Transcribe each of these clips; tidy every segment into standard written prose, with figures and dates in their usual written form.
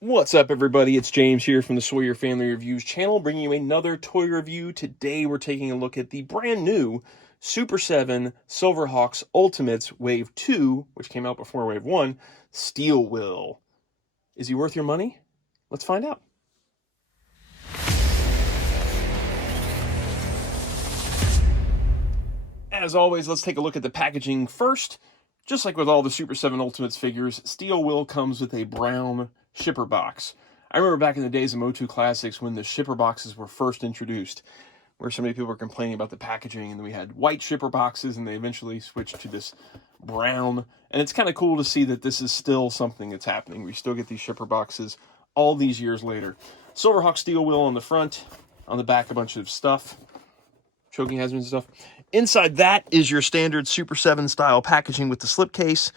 What's up, everybody? It's James here from the Sawyer Family Reviews channel, bringing you another toy review. Today, we're taking a look at the brand new Super 7 Silverhawks Ultimates Wave 2, which came out before Wave 1, Steelwill. Is he worth your money? Let's find out. As always, let's take a look at the packaging first. Just like with all the Super 7 Ultimates figures, Steelwill comes with a brown shipper box. I remember back in the days of Motu Classics when the shipper boxes were first introduced, where so many people were complaining about the packaging, and then we had white shipper boxes, and they eventually switched to this brown. And it's kind of cool to see that this is still something that's happening. We still get these shipper boxes all these years later. Silverhawk Steelwill on the front, on the back a bunch of stuff, choking hazards and stuff. Inside that is your standard Super 7 style packaging with the slipcase.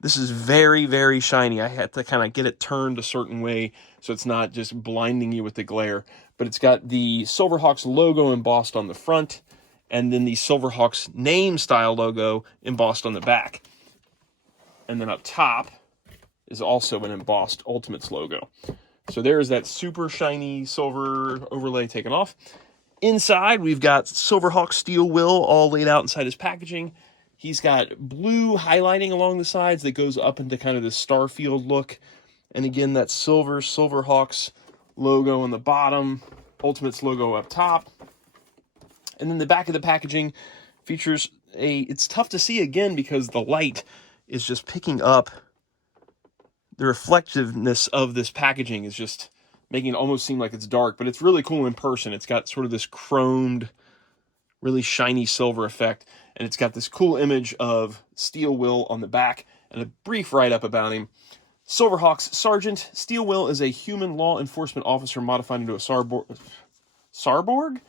This is very, very shiny. I had to kind of get it turned a certain way so it's not just blinding you with the glare. But it's got the Silverhawks logo embossed on the front, and then the Silverhawks name style logo embossed on the back. And then up top is also an embossed Ultimates logo. So there's that super shiny silver overlay taken off. Inside, we've got Silverhawk Steelwill all laid out inside his packaging. He's got blue highlighting along the sides that goes up into kind of this Starfield look. And again, that silver Silverhawks logo on the bottom, Ultimates logo up top. And then the back of the packaging features it's tough to see again because the light is just picking up. The reflectiveness of this packaging is just making it almost seem like it's dark, but it's really cool in person. It's got sort of this chromed, really shiny silver effect, and it's got this cool image of Steelwill on the back and a brief write-up about him. Silverhawks Sergeant Steelwill is a human law enforcement officer modified into a Sarborg?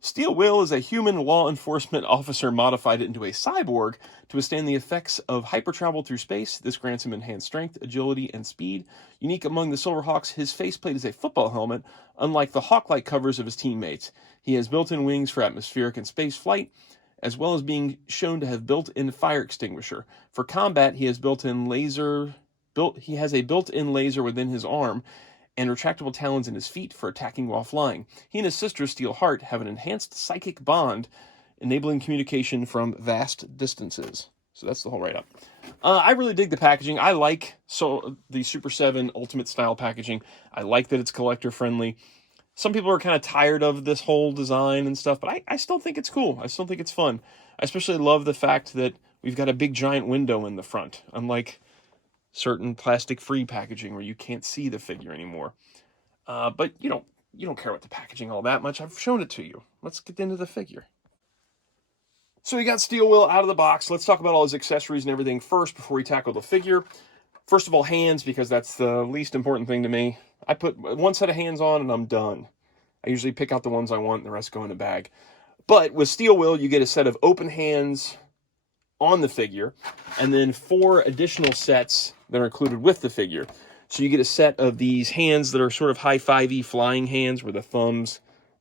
Steelwill is a human law enforcement officer modified into a cyborg to withstand the effects of hypertravel through space. This grants him enhanced strength, agility, and speed. Unique among the Silverhawks, his faceplate is a football helmet, unlike the hawk-like covers of his teammates. He has built-in wings for atmospheric and space flight, as well as being shown to have built-in fire extinguisher. For combat, he has a built-in laser within his arm, and retractable talons in his feet for attacking while flying. He and his sister, Steelheart, have an enhanced psychic bond, enabling communication from vast distances. So that's the whole write-up. I really dig the packaging. I like the Super 7 Ultimate style packaging. I like that it's collector-friendly. Some people are kind of tired of this whole design and stuff, but I still think it's cool. I still think it's fun. I especially love the fact that we've got a big giant window in the front, unlike certain plastic-free packaging where you can't see the figure anymore. But you don't care about the packaging all that much. I've shown it to you. Let's get into the figure. So we got Steelwill out of the box. Let's talk about all his accessories and everything first before we tackle the figure. First of all, hands, because that's the least important thing to me. I put one set of hands on and I'm done. I usually pick out the ones I want and the rest go in a bag. But with Steelwill, you get a set of open hands on the figure, and then 4 additional sets that are included with the figure. So you get a set of these hands that are sort of high-fivey flying hands, where the thumbs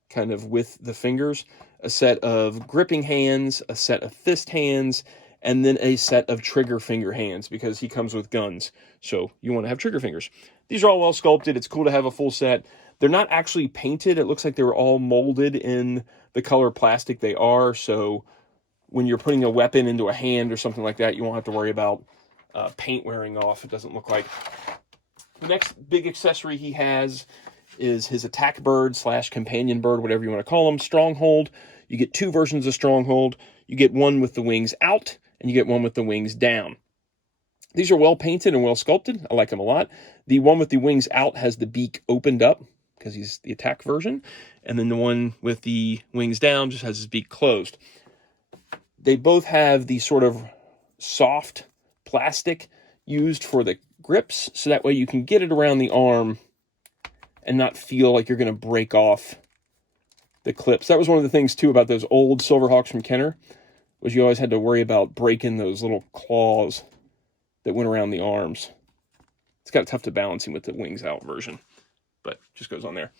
kind of with the fingers, a set of gripping hands, a set of fist hands, and then a set of trigger finger hands, because he comes with guns, so you want to have trigger fingers. These are all well sculpted. It's cool to have a full set. They're not actually painted. It looks like they were all molded in the color plastic they are, so when you're putting a weapon into a hand or something like that, you won't have to worry about paint wearing off, it doesn't look like. The next big accessory he has is his attack bird / companion bird, whatever you want to call him, Stronghold. You get 2 versions of Stronghold. You get one with the wings out, and you get one with the wings down. These are well painted and well sculpted. I like them a lot. The one with the wings out has the beak opened up, because he's the attack version. And then the one with the wings down just has his beak closed. They both have the sort of soft plastic used for the grips, so that way you can get it around the arm and not feel like you're going to break off the clips. That was one of the things, too, about those old Silverhawks from Kenner, was you always had to worry about breaking those little claws that went around the arms. It's kind of tough to balance him with the wings out version, but just goes on there.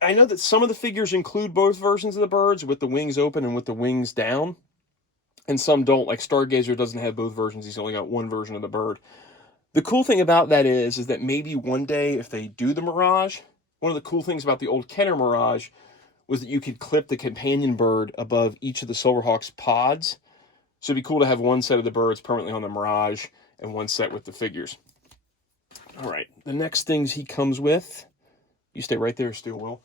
I know that some of the figures include both versions of the birds, with the wings open and with the wings down, and some don't. Like Stargazer doesn't have both versions. He's only got one version of the bird. The cool thing about that is that maybe one day if they do the Mirage, one of the cool things about the old Kenner Mirage was that you could clip the companion bird above each of the Silverhawks pods. So it'd be cool to have one set of the birds permanently on the Mirage and one set with the figures. All right, the next things he comes with, you stay right there, Steelwill.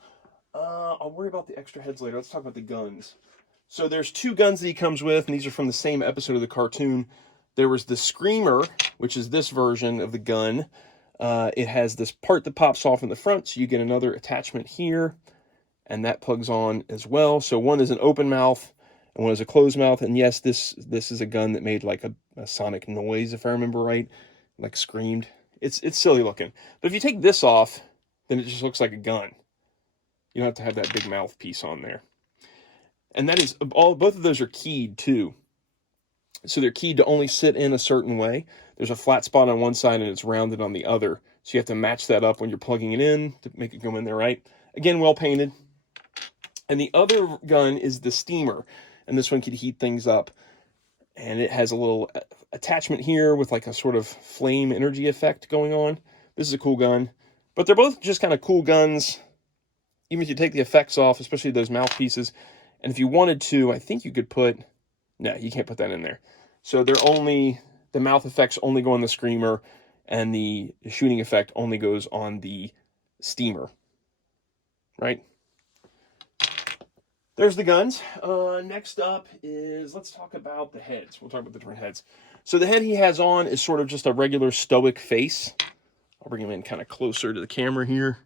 I'll worry about the extra heads later. Let's talk about the guns. So there's 2 guns that he comes with, and these are from the same episode of the cartoon. There was the Screamer, which is this version of the gun. It has this part that pops off in the front, so you get another attachment here, and that plugs on as well. So one is an open mouth, and one is a closed mouth. And yes, this is a gun that made like a sonic noise, if I remember right, like screamed. It's silly looking. But if you take this off, then it just looks like a gun. You don't have to have that big mouthpiece on there. And that is, both of those are keyed too. So they're keyed to only sit in a certain way. There's a flat spot on one side and it's rounded on the other. So you have to match that up when you're plugging it in to make it go in there right. Again, well painted. And the other gun is the Steamer. And this one could heat things up. And it has a little attachment here with like a sort of flame energy effect going on. This is a cool gun. But they're both just kind of cool guns. Even if you take the effects off, especially those mouthpieces. And if you wanted to, I think you could put... No, you can't put that in there. So they're only... The mouth effects only go on the Screamer, and the shooting effect only goes on the Steamer. Right? There's the guns. Next up is... Let's talk about the heads. We'll talk about the different heads. So the head he has on is sort of just a regular stoic face. I'll bring him in kind of closer to the camera here.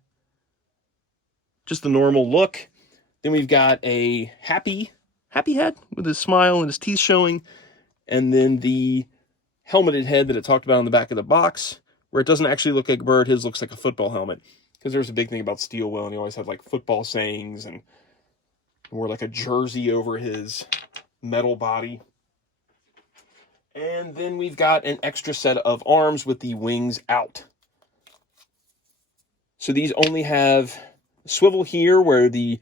Just the normal look. Then we've got a happy head with his smile and his teeth showing. And then the helmeted head that I talked about on the back of the box, where it doesn't actually look like a bird. His looks like a football helmet. Because there's a big thing about Steelwill, and he always had like football sayings and wore like a jersey over his metal body. And then we've got an extra set of arms with the wings out. So these only have swivel here where the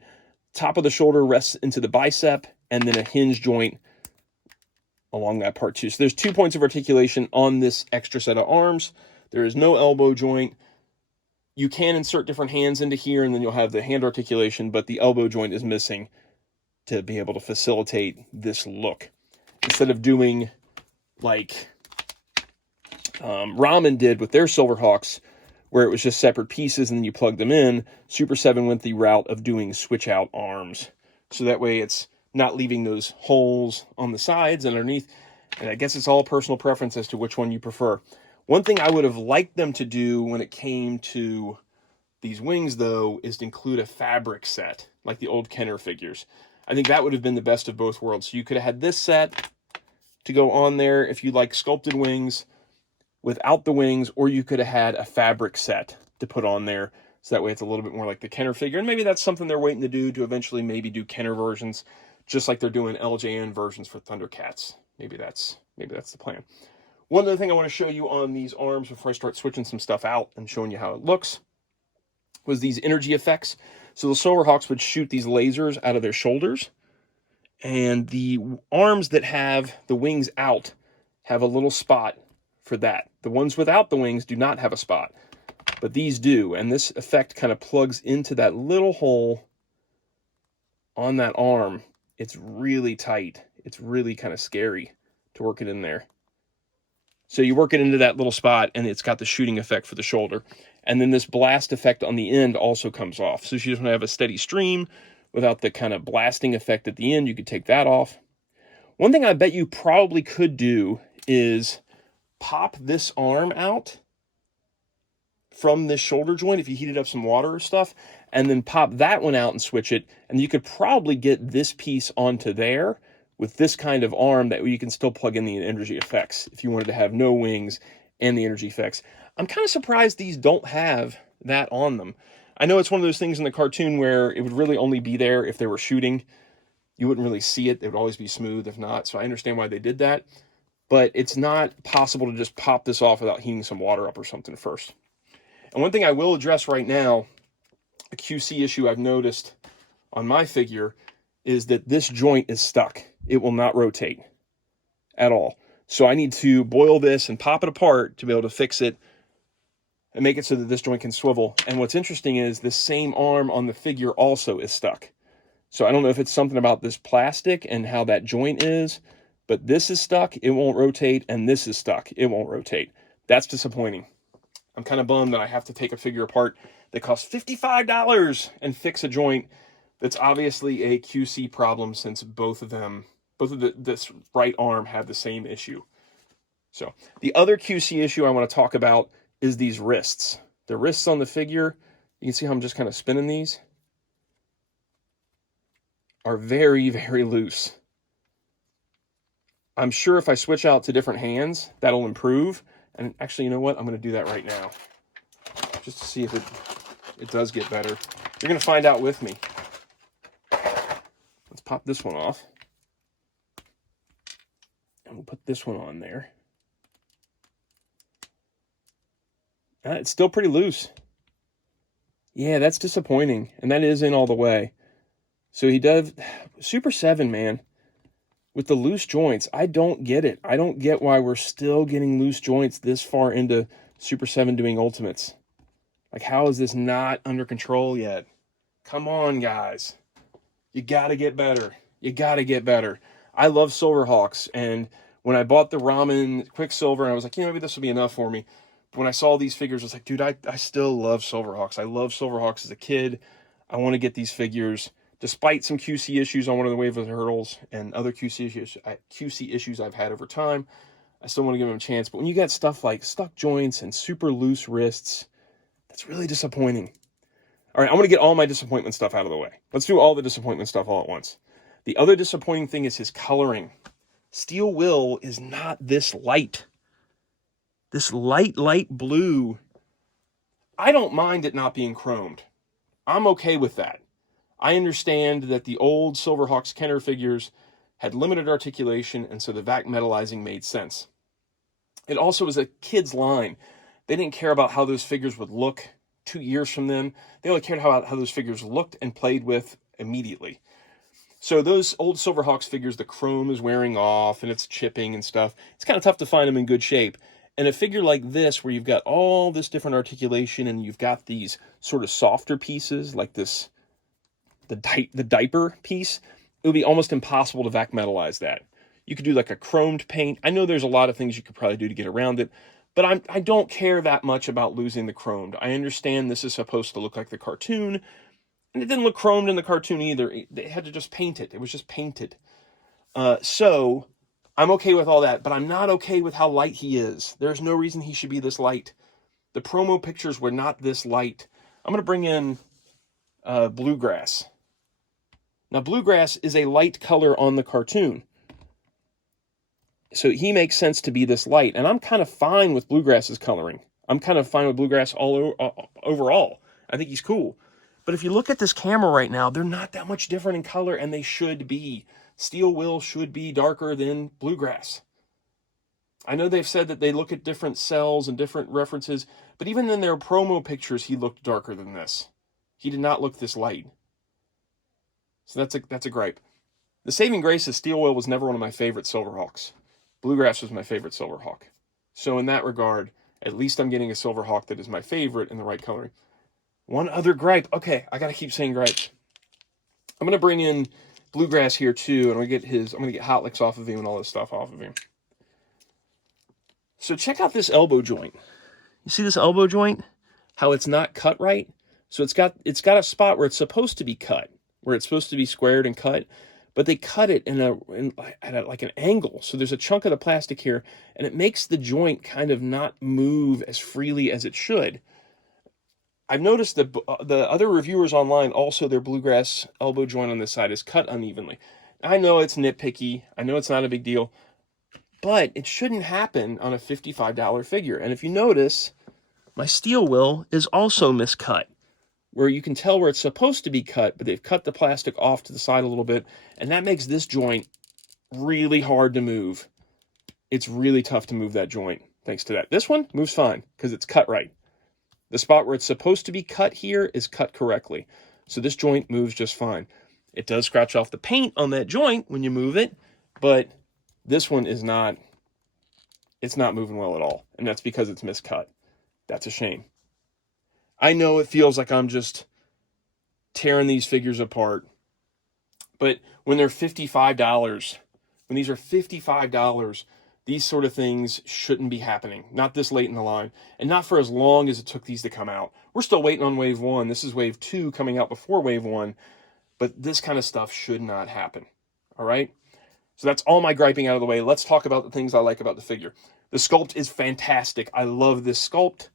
top of the shoulder rests into the bicep, and then a hinge joint along that part too. So there's 2 points of articulation on this extra set of arms. There is no elbow joint. You can insert different hands into here, and then you'll have the hand articulation, but the elbow joint is missing to be able to facilitate this look. Instead of doing like Ramen did with their Silverhawks, where it was just separate pieces and then you plug them in, Super7 went the route of doing switch-out arms. So that way it's not leaving those holes on the sides and underneath. And I guess it's all personal preference as to which one you prefer. One thing I would have liked them to do when it came to these wings, though, is to include a fabric set, like the old Kenner figures. I think that would have been the best of both worlds. So you could have had this set to go on there if you like sculpted wings without the wings, or you could have had a fabric set to put on there. So that way it's a little bit more like the Kenner figure. And maybe that's something they're waiting to do, to eventually maybe do Kenner versions, just like they're doing LJN versions for Thundercats. Maybe that's the plan. One other thing I want to show you on these arms before I start switching some stuff out and showing you how it looks was these energy effects. So the Silverhawks would shoot these lasers out of their shoulders. And the arms that have the wings out have a little spot for that. The ones without the wings do not have a spot, but these do. And this effect kind of plugs into that little hole on that arm. It's really tight. It's really kind of scary to work it in there. So you work it into that little spot, and it's got the shooting effect for the shoulder. And then this blast effect on the end also comes off. So if you just want to have a steady stream without the kind of blasting effect at the end, you could take that off. One thing I bet you probably could do is pop this arm out from this shoulder joint if you heated up some water or stuff, and then pop that one out and switch it, and you could probably get this piece onto there with this kind of arm that you can still plug in the energy effects if you wanted to have no wings and the energy effects. I'm kind of surprised these don't have that on them. I know it's one of those things in the cartoon where it would really only be there if they were shooting. You wouldn't really see it. It would always be smooth if not, so I understand why they did that. But it's not possible to just pop this off without heating some water up or something first. And one thing I will address right now, a QC issue I've noticed on my figure, is that this joint is stuck. It will not rotate at all. So I need to boil this and pop it apart to be able to fix it and make it so that this joint can swivel. And what's interesting is this same arm on the figure also is stuck. So I don't know if it's something about this plastic and how that joint is, but this is stuck, it won't rotate, and this is stuck, it won't rotate. That's disappointing. I'm kind of bummed that I have to take a figure apart that costs $55 and fix a joint that's obviously a QC problem, since both of this right arm have the same issue. So the other QC issue I want to talk about is these wrists. The wrists on the figure, you can see how I'm just kind of spinning these, are very, very loose. I'm sure if I switch out to different hands, that'll improve. And actually, you know what? I'm going to do that right now, just to see if it does get better. You're going to find out with me. Let's pop this one off. And we'll put this one on there. It's still pretty loose. Yeah, that's disappointing. And that is in all the way. So he does Super7, man, with the loose joints. I don't get it. I don't get why we're still getting loose joints this far into Super7 doing ultimates. Like, how is this not under control yet? Come on, guys. You got to get better. You got to get better. I love Silverhawks, and when I bought the Ramen Quicksilver, and I was like, maybe this will be enough for me. But when I saw these figures, I was like, dude, I still love Silverhawks. I love Silverhawks as a kid. I want to get these figures. Despite some QC issues on one of the Wave of the Hurdles and other QC issues I've had over time, I still want to give them a chance. But when you got stuff like stuck joints and super loose wrists, that's really disappointing. All right, I'm going to get all my disappointment stuff out of the way. Let's do all the disappointment stuff all at once. The other disappointing thing is his coloring. Steelwill is not this light. This light blue. I don't mind it not being chromed. I'm okay with that. I understand that the old Silverhawks Kenner figures had limited articulation, and so the vac metallizing made sense. It also was a kid's line. They didn't care about how those figures would look 2 years from then. They only cared about how those figures looked and played with immediately. So those old Silverhawks figures, the chrome is wearing off and it's chipping and stuff. It's kind of tough to find them in good shape. And a figure like this, where you've got all this different articulation and you've got these sort of softer pieces like this, the diaper piece, it would be almost impossible to vac metallize that. You could do like a chromed paint. I know there's a lot of things you could probably do to get around it, but I don't care that much about losing the chromed. I understand this is supposed to look like the cartoon, and it didn't look chromed in the cartoon either. They had to just paint it. It was just painted. So I'm okay with all that, but I'm not okay with how light he is. There's no reason he should be this light. The promo pictures were not this light. I'm going to bring in Bluegrass. Now, Bluegrass is a light color on the cartoon. So he makes sense to be this light. And I'm kind of fine with Bluegrass's coloring. I'm kind of fine with Bluegrass overall. I think he's cool. But if you look at this camera right now, they're not that much different in color, and they should be. Steelwill should be darker than Bluegrass. I know they've said that they look at different cells and different references, but even in their promo pictures, he looked darker than this. He did not look this light. So that's a gripe. The saving grace is Steelwill was never one of my favorite Silverhawks. Bluegrass was my favorite Silverhawk. So in that regard, at least I'm getting a Silverhawk that is my favorite in the right coloring. One other gripe. Okay, I got to keep saying gripes. I'm going to bring in Bluegrass here too, and I'm going to get hot licks off of him and all this stuff off of him. So check out this elbow joint. You see this elbow joint? How it's not cut right? So it's got a spot where it's supposed to be cut, where it's supposed to be squared and cut, but they cut it at like an angle. So there's a chunk of the plastic here, and it makes the joint kind of not move as freely as it should. I've noticed that the other reviewers online, also their Bluegrass elbow joint on this side is cut unevenly. I know it's nitpicky. I know it's not a big deal, but it shouldn't happen on a $55 figure. And if you notice, my Steelwill is also miscut, where you can tell where it's supposed to be cut, but they've cut the plastic off to the side a little bit, and that makes this joint really hard to move. It's really tough to move that joint thanks to that. This one moves fine because it's cut right. The spot where it's supposed to be cut here is cut correctly. So this joint moves just fine. It does scratch off the paint on that joint when you move it, but this one is not It's not moving well at all, and that's because it's miscut. That's a shame. I know it feels like I'm just tearing these figures apart, but when they're $55, when these are $55, these sort of things shouldn't be happening. Not this late in the line, and not for as long as it took these to come out. We're still waiting on Wave 1. This is Wave 2 coming out before Wave 1, but this kind of stuff should not happen, all right? So that's all my griping out of the way. Let's talk about the things I like about the figure. The sculpt is fantastic. I love this sculpt.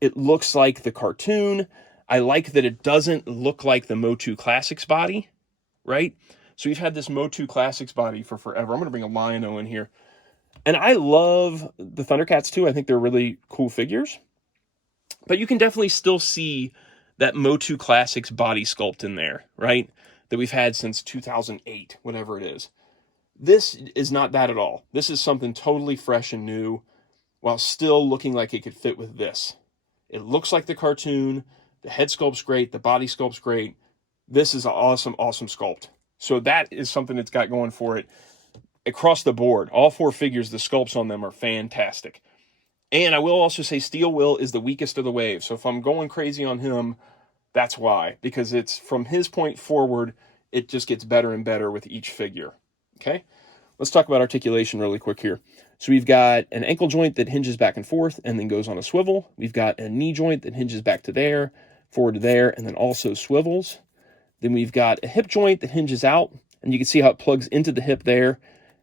It looks like the cartoon. I like that it doesn't look like the Motu Classics body, right? So we've had this Motu Classics body for forever. I'm going to bring a Lion-O in here. And I love the Thundercats too. I think they're really cool figures. But you can definitely still see that Motu Classics body sculpt in there, right? That we've had since 2008, whatever it is. This is not that at all. This is something totally fresh and new while still looking like it could fit with this. It looks like the cartoon. The head sculpt's great. The body sculpt's great. This is an awesome, awesome sculpt. So that is something it's got going for it. Across the board, all 4 figures, the sculpts on them are fantastic. And I will also say Steelwill is the weakest of the wave. So if I'm going crazy on him, that's why. Because it's from his point forward, it just gets better and better with each figure. Okay? Let's talk about articulation really quick here. So we've got an ankle joint that hinges back and forth and then goes on a swivel. We've got a knee joint that hinges back to there, forward to there, and then also swivels. Then we've got a hip joint that hinges out, and you can see how it plugs into the hip there,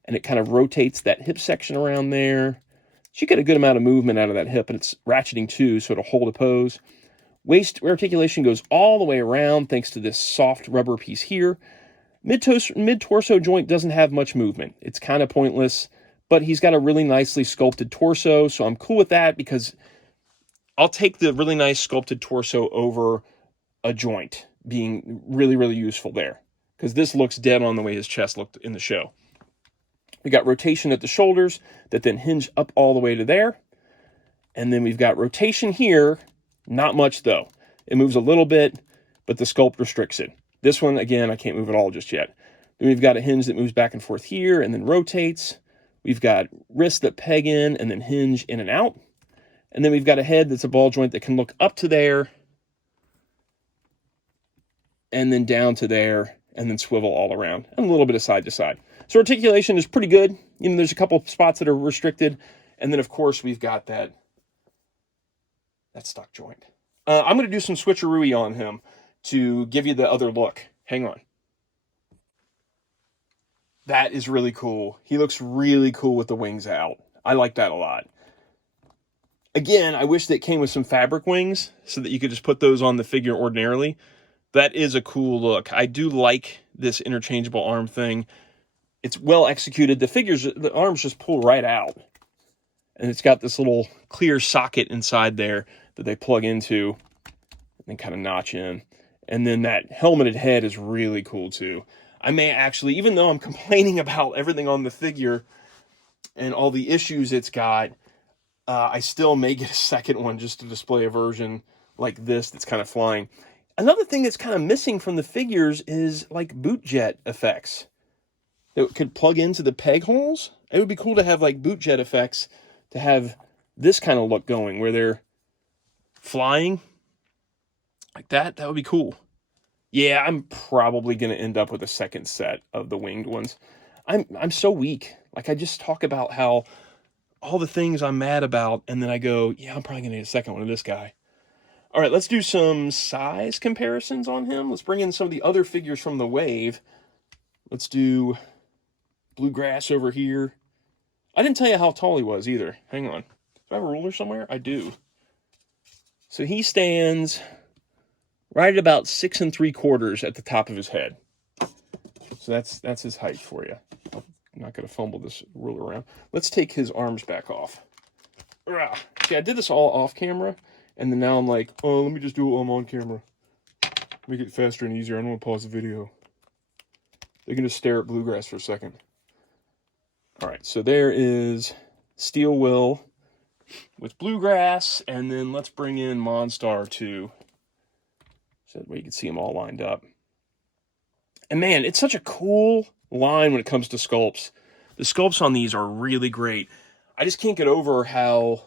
and it kind of rotates that hip section around there. So you get a good amount of movement out of that hip, and it's ratcheting too, so it'll hold a pose. Waist articulation goes all the way around thanks to this soft rubber piece here. Mid-torso joint doesn't have much movement. It's kind of pointless, but he's got a really nicely sculpted torso, so I'm cool with that because I'll take the really nice sculpted torso over a joint being really, really useful there because this looks dead on the way his chest looked in the show. We got rotation at the shoulders that then hinge up all the way to there. And then we've got rotation here, not much though. It moves a little bit, but the sculpt restricts it. This one, again, I can't move at all just yet. Then we've got a hinge that moves back and forth here and then rotates. We've got wrists that peg in and then hinge in and out. And then we've got a head that's a ball joint that can look up to there and then down to there and then swivel all around and a little bit of side to side. So articulation is pretty good. You know, there's a couple spots that are restricted. And then, of course, we've got that stuck joint. I'm going to do some switcheroo on him to give you the other look. Hang on. That is really cool. He looks really cool with the wings out. I like that a lot. Again, I wish that it came with some fabric wings so that you could just put those on the figure ordinarily. That is a cool look. I do like this interchangeable arm thing. It's well executed. The arms just pull right out. And it's got this little clear socket inside there that they plug into and then kind of notch in. And then that helmeted head is really cool too. I may actually, even though I'm complaining about everything on the figure and all the issues it's got, I still may get a second one just to display a version like this that's kind of flying. Another thing that's kind of missing from the figures is like boot jet effects that could plug into the peg holes. It would be cool to have like boot jet effects to have this kind of look going where they're flying like that. That would be cool. Yeah, I'm probably going to end up with a second set of the winged ones. I'm so weak. Like I just talk about how all the things I'm mad about, and then I go, yeah, I'm probably going to get a second one of this guy. All right, let's do some size comparisons on him. Let's bring in some of the other figures from the wave. Let's do Bluegrass over here. I didn't tell you how tall he was either. Hang on. Do I have a ruler somewhere? I do. So he stands right at about 6 3/4 at the top of his head. So that's his height for you. I'm not going to fumble this ruler around. Let's take his arms back off. See, I did this all off camera, and then now I'm like, oh, let me just do it while I'm on camera. Make it faster and easier. I don't want to pause the video. They can just stare at Bluegrass for a second. All right, so there is Steelwill with Bluegrass, and then let's bring in Monstar too. So that way you can see them all lined up. And man, it's such a cool line when it comes to sculpts. The sculpts on these are really great. I just can't get over how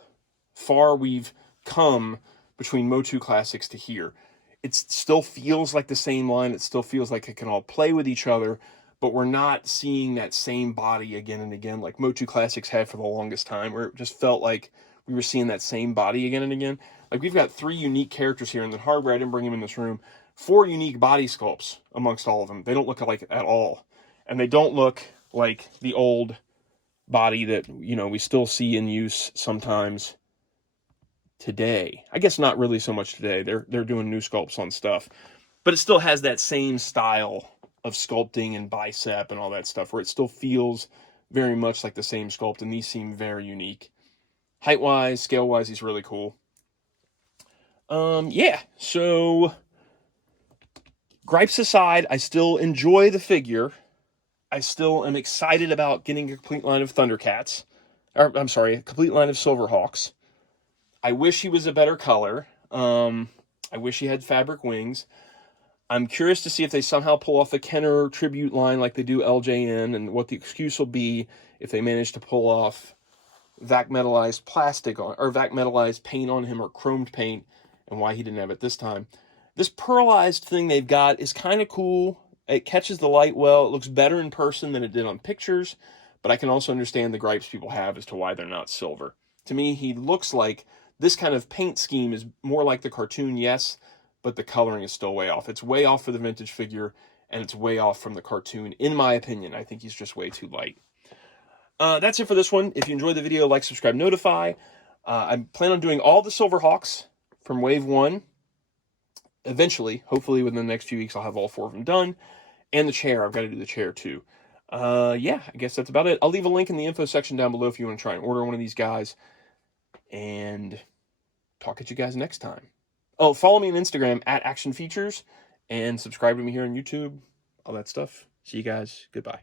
far we've come between Motu Classics to here. It still feels like the same line. It still feels like it can all play with each other, but we're not seeing that same body again and again like Motu Classics had for the longest time, where it just felt like we were seeing that same body again and again. Like, we've got 3 unique characters here, and then hardware, I didn't bring him in this room, 4 unique body sculpts amongst all of them. They don't look alike at all. And they don't look like the old body that, you know, we still see in use sometimes today. I guess not really so much today. They're doing new sculpts on stuff. But it still has that same style of sculpting and bicep and all that stuff, where it still feels very much like the same sculpt, and these seem very unique. Height-wise, scale-wise, he's really cool. Yeah, so gripes aside, I still enjoy the figure. I still am excited about getting a complete line of Thundercats. Or, I'm sorry, a complete line of Silverhawks. I wish he was a better color. I wish he had fabric wings. I'm curious to see if they somehow pull off the Kenner tribute line like they do LJN, and what the excuse will be if they manage to pull off vac metallized plastic on, or vac metallized paint on him, or chromed paint, and why he didn't have it this time. This pearlized thing they've got is kind of cool. It catches the light well. It looks better in person than it did on pictures, but I can also understand the gripes people have as to why they're not silver. To me, he looks like this kind of paint scheme is more like the cartoon, yes, but the coloring is still way off. It's way off for the vintage figure, and it's way off from the cartoon, in my opinion. I think he's just way too light. That's it for this one. If you enjoyed the video, like, subscribe, notify. I plan on doing all the Silverhawks from Wave 1. Eventually, hopefully within the next few weeks, I'll have all 4 of them done. And the chair. I've got to do the chair too. Yeah, I guess that's about it. I'll leave a link in the info section down below if you want to try and order one of these guys. And talk at you guys next time. Oh, follow me on Instagram at Action Features, and subscribe to me here on YouTube. All that stuff. See you guys. Goodbye.